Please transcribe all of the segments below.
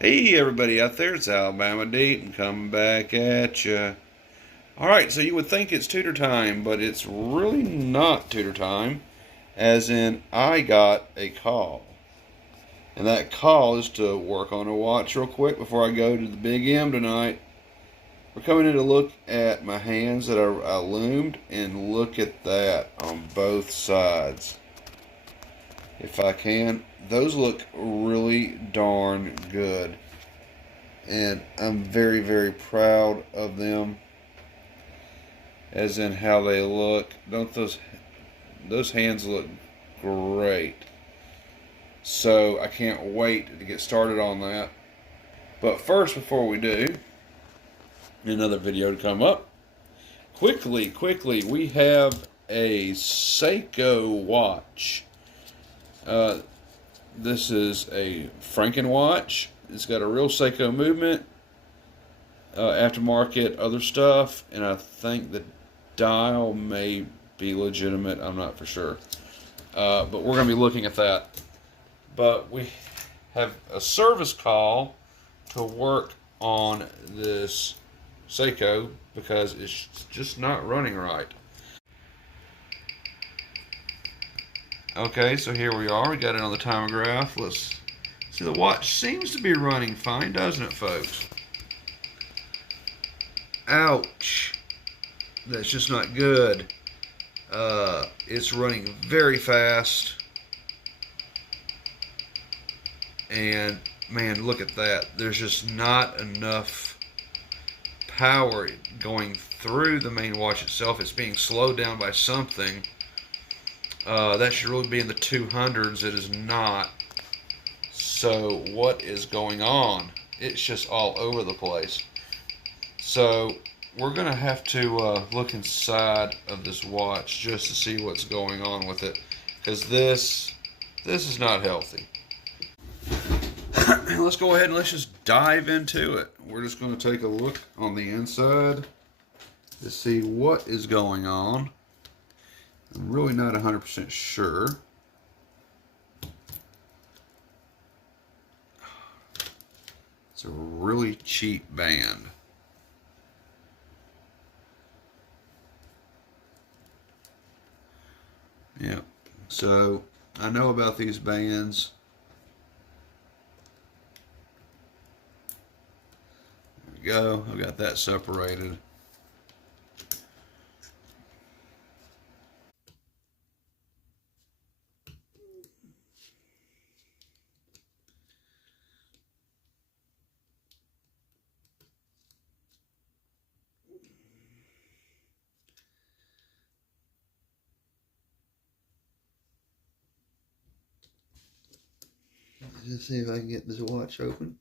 Hey everybody out there, it's Alabama Deep coming back at ya. Alright, so you would think it's Tudor time, but it's really not Tudor time, as in I got a call. And that call is to work on a watch real quick before I go to the Big M tonight. We're coming in to look at my hands that I loomed, and look at that on both sides. If I can, those look really darn good. And I'm very, very proud of them, as in how they look. Don't those hands look great? So I can't wait to get started on that. But first, before we do, another video to come up. Quickly, we have a Seiko watch. This is a Franken watch. It's got a real Seiko movement, aftermarket, other stuff, and I think the dial may be legitimate. I'm not for sure, but we're going to be looking at that. But we have a service call to work on this Seiko because it's just not running right. Okay, so here we are. We got it on the timograph. Let's see. The watch seems to be running fine, doesn't it, folks? Ouch. That's just not good. It's running very fast. And, man, look at that. There's just not enough power going through the main watch itself. It's being slowed down by something. That should really be in the 200s. It is not. So what is going on? It's just all over the place. So we're going to have to look inside of this watch just to see what's going on with it, because this is not healthy. Let's go ahead and let's just dive into it. We're just going to take a look on the inside to see what is going on. I'm really not 100% sure. It's a really cheap band. Yeah, so I know about these bands. There we go. I've got that separated. Let's see if I can get this watch open.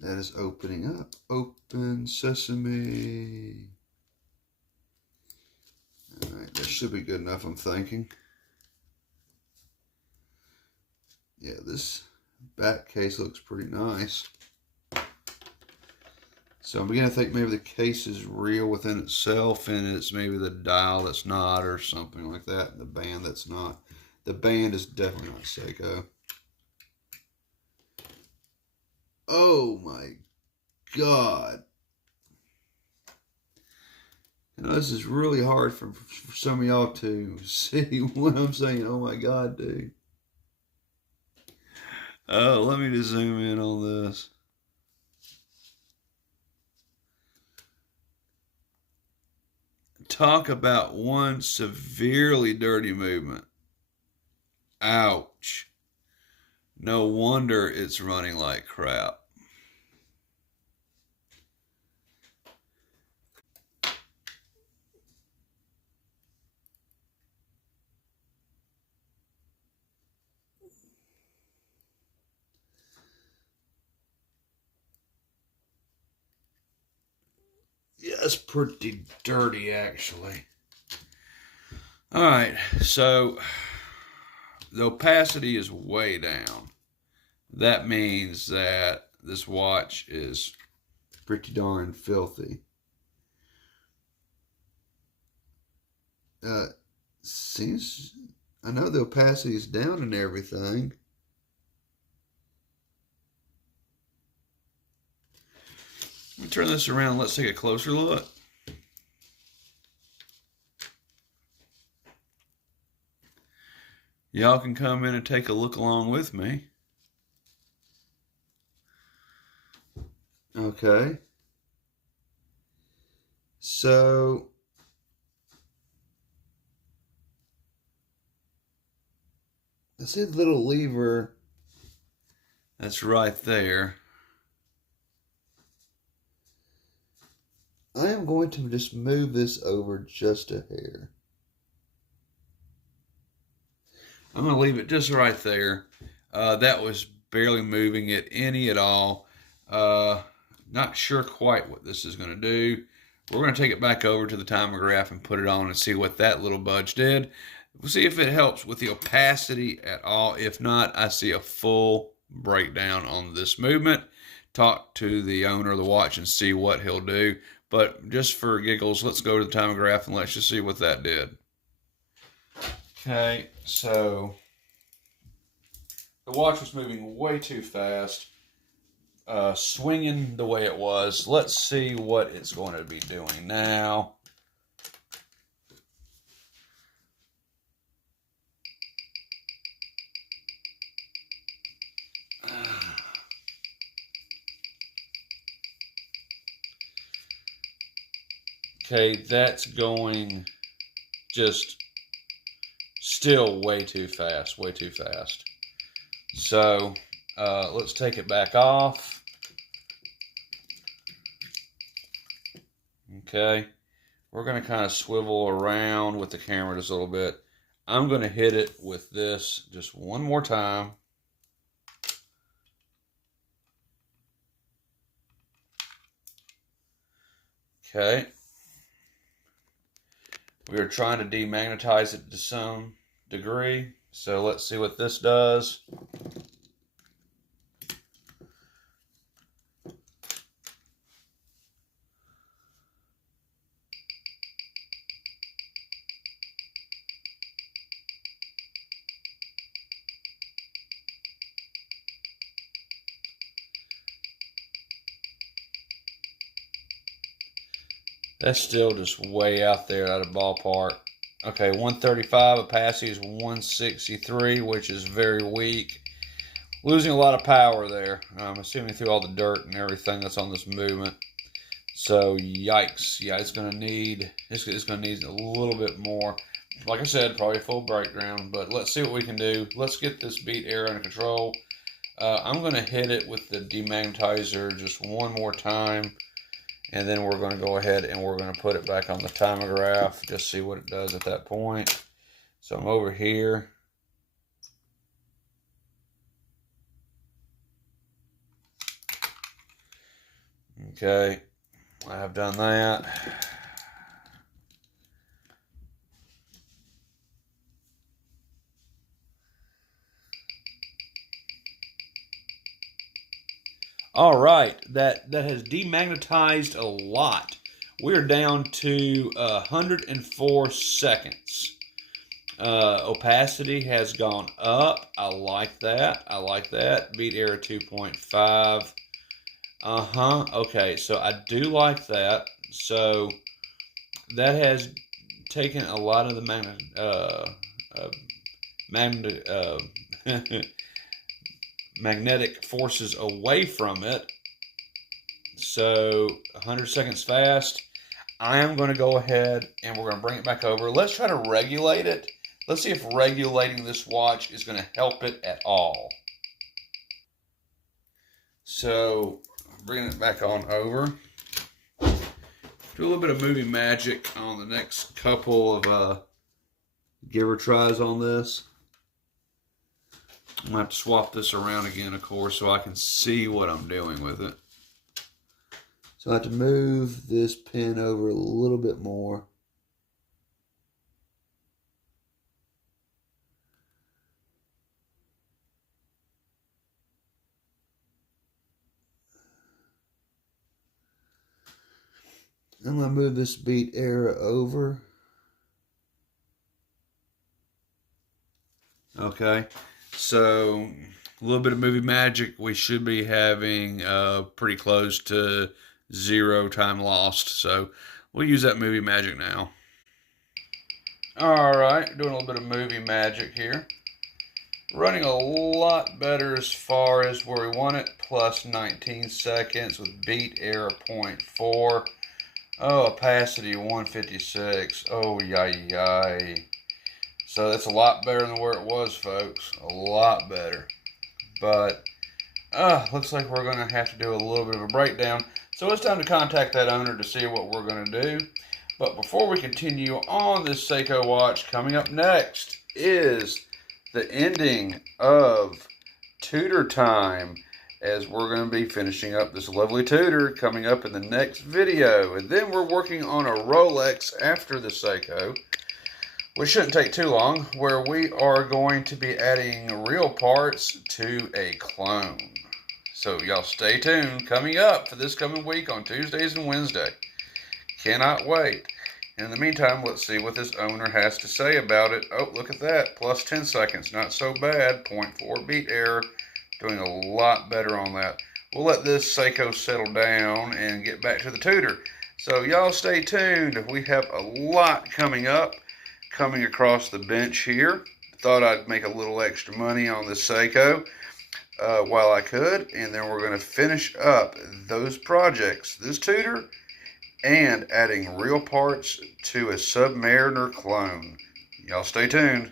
That is opening up. Open sesame. Alright, that should be good enough, I'm thinking. Yeah, this back case looks pretty nice. So I'm beginning to think maybe the case is real within itself, and it's maybe the dial that's not, or something like that. The band that's not. The band is definitely not Seiko. Oh my God. You know, this is really hard for some of y'all to see what I'm saying. Oh my God, dude. Oh, let me just zoom in on this. Talk about one severely dirty movement. Ouch. No wonder it's running like crap. Yeah, it's pretty dirty, actually. All right, so the opacity is way down. That means that this watch is pretty darn filthy. Seems, I know the opacity is down and everything. Let me turn this around. Let's take a closer look. Y'all can come in and take a look along with me. Okay. So I see the little lever that's right there. I am going to just move this over just a hair. I'm going to leave it just right there. That was barely moving it any at all. Not sure quite what this is going to do. We're going to take it back over to the timograph and put it on and see what that little budge did. We'll see if it helps with the opacity at all. If not, I see a full breakdown on this movement. Talk to the owner of the watch and see what he'll do. But just for giggles, let's go to the timograph and let's just see what that did. Okay, so the watch was moving way too fast, swinging the way it was. Let's see what it's going to be doing now. Okay, that's going just still way too fast, way too fast. So let's take it back off. Okay, we're going to kind of swivel around with the camera just a little bit. I'm going to hit it with this just one more time. Okay. We are trying to demagnetize it to some degree. So let's see what this does. That's still just way out there out of ballpark. Okay, 135, opacity is 163, which is very weak. Losing a lot of power there. I'm assuming through all the dirt and everything that's on this movement. So yikes. Yeah, it's gonna need a little bit more. Like I said, probably a full breakdown, but let's see what we can do. Let's get this beat air under control. I'm gonna hit it with the demagnetizer just one more time. And then we're going to go ahead and we're going to put it back on the timograph. Just see what it does at that point. So I'm over here. Okay, I have done that. All right, that has demagnetized a lot. We're down to 104 seconds. Opacity has gone up. I like that. I like that. Beat error 2.5. Okay, so I do like that. So that has taken a lot of the magnetic forces away from it. So 100 seconds fast. I am going to go ahead and we're going to bring it back over. Let's try to regulate it. Let's see if regulating this watch is going to help it at all. So bringing it back on over. Do a little bit of movie magic on the next couple of giver tries on this. I'm going to have to swap this around again, of course, so I can see what I'm doing with it. So I have to move this pin over a little bit more. I'm going to move this beat era over. Okay, so a little bit of movie magic. We should be having pretty close to 0 time lost. So we'll use that movie magic now. All right, doing a little bit of movie magic here. Running a lot better as far as where we want it. Plus 19 seconds with beat error 0.4. Oh, opacity 156. Oh, yay. So that's a lot better than where it was, folks. A lot better. But looks like we're going to have to do a little bit of a breakdown. So it's time to contact that owner to see what we're going to do. But before we continue on this Seiko watch, coming up next is the ending of Tudor Time, as we're going to be finishing up this lovely Tudor coming up in the next video. And then we're working on a Rolex after the Seiko, which shouldn't take too long, where we are going to be adding real parts to a clone. So y'all stay tuned, coming up for this coming week on Tuesdays and Wednesday. Cannot wait. And in the meantime, let's see what this owner has to say about it. Oh, look at that. Plus 10 seconds. Not so bad. 0.4 beat error. Doing a lot better on that. We'll let this Seiko settle down and get back to the Tudor. So y'all stay tuned. We have a lot coming up, coming across the bench here. Thought I'd make a little extra money on this Seiko while I could. And then we're going to finish up those projects. This Tudor and adding real parts to a Submariner clone. Y'all stay tuned.